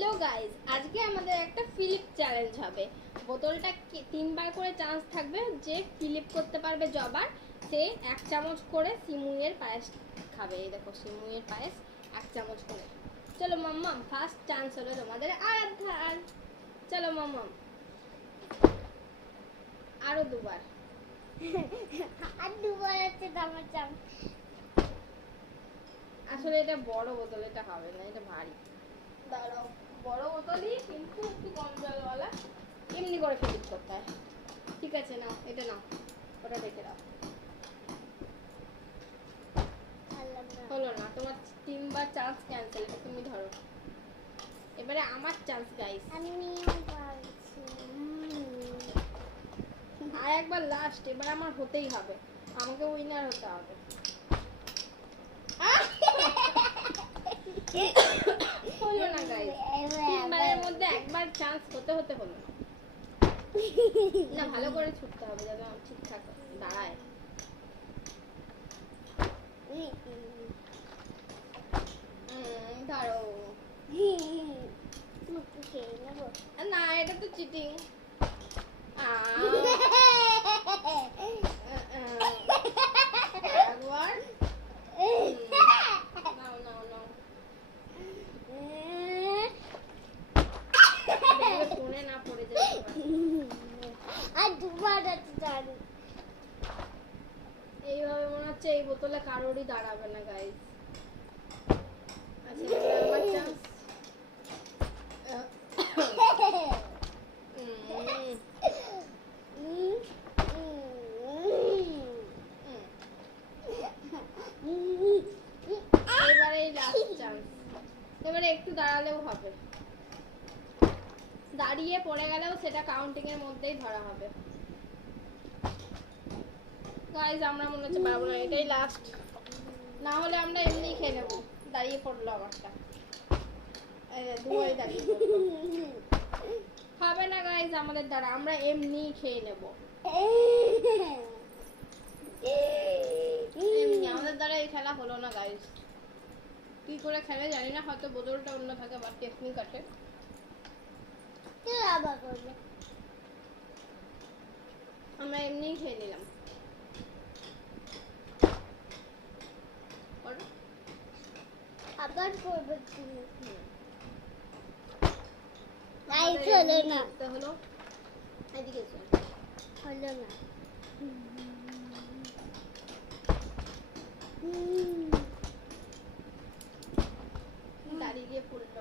Hello guys, আজকে আমাদের একটা ফিলিপ চ্যালেঞ্জ হবে। বোতলটা 3বার করে চান্স থাকবে, যে ফিলিপ করতে পারবে জবার সে 1 চামচ করে সিমুইয়ের পায়েস খাবে। এই দেখো সিমুইয়ের পায়েস 1 চামচ করে। চলো মাম্মাম, ফার্স্ট চান্স হলো তোমাদের আরাধ্যার। চলো মাম্মাম, আরো দুবার। আর দুবার আছে আমার চামচ। আসলে এটা বড় বোতল, এটা হবে না, এটা ভারী। দাঁড়াও, বড় বোতলই কিন্তু একটু কম জলওয়ালা, এমনি করে ফিলিপ করতে হয়। ঠিক আছে, নাও এটা নাও, ওটা দেখে দাও। হলো না, তোমার 3বার চান্স ক্যান্সেল, এটা তুমি ধরো। এবারে আমার চান্স গাইস, আমি পারছি। আর একবার লাস্ট, এবার আমার হতেই হবে, আমাকে উইনার হতে হবে। হলো না গাইস, 3বারের মধ্যে একবার চান্স হতে হতে হলো না। না, ভালো করে ছুটতে হবে যাতে আমার ঠিকঠাক দাঁড়ায়। ধরো না, এটা তো চিটিং। একবার নাও নাও নাও, ফোনে না পড়ে যায়। আর দুবার আছে জানি। এইভাবে মনে হচ্ছে এই বোতলে কারোরই দাঁড়াবে না গাইস। আচ্ছা, এবার আমার চান্স। এবারে লাস্ট চান্স, এবারে একটু দাঁড়ালেও হবে, দাঁড়িয়ে পড়ে গেলেও সেটা কাউন্টিং এর মধ্যেই ধরা হবে। গাইস, আমরা মনে হচ্ছে পারবো না, এটাই লাস্ট, না হলে আমরা এমনিই খেয়ে নেবো। দাঁড়িয়ে পড়লো আমারটা, দুবারই দাঁড়িয়ে পড়লো। হবে না গাইস আমাদের দ্বারা, আমরা এমনিই খেয়ে নেবো। এমনি আমাদের দ্বারা এই খেলা হলো না গাইস। কি করে খেলে জানি না, হয়তো বোতলটা অন্য থাকে বা টেকনিক আছে। আবার করবে, আমরা এমনিই খেয়ে নিলাম। করো। আবার করবে তুমি। আমাদের হলো এমনিই না, করতে হলো। এদিকে এসো। হলো না। দাঁড়িয়ে গিয়ে পড়লো।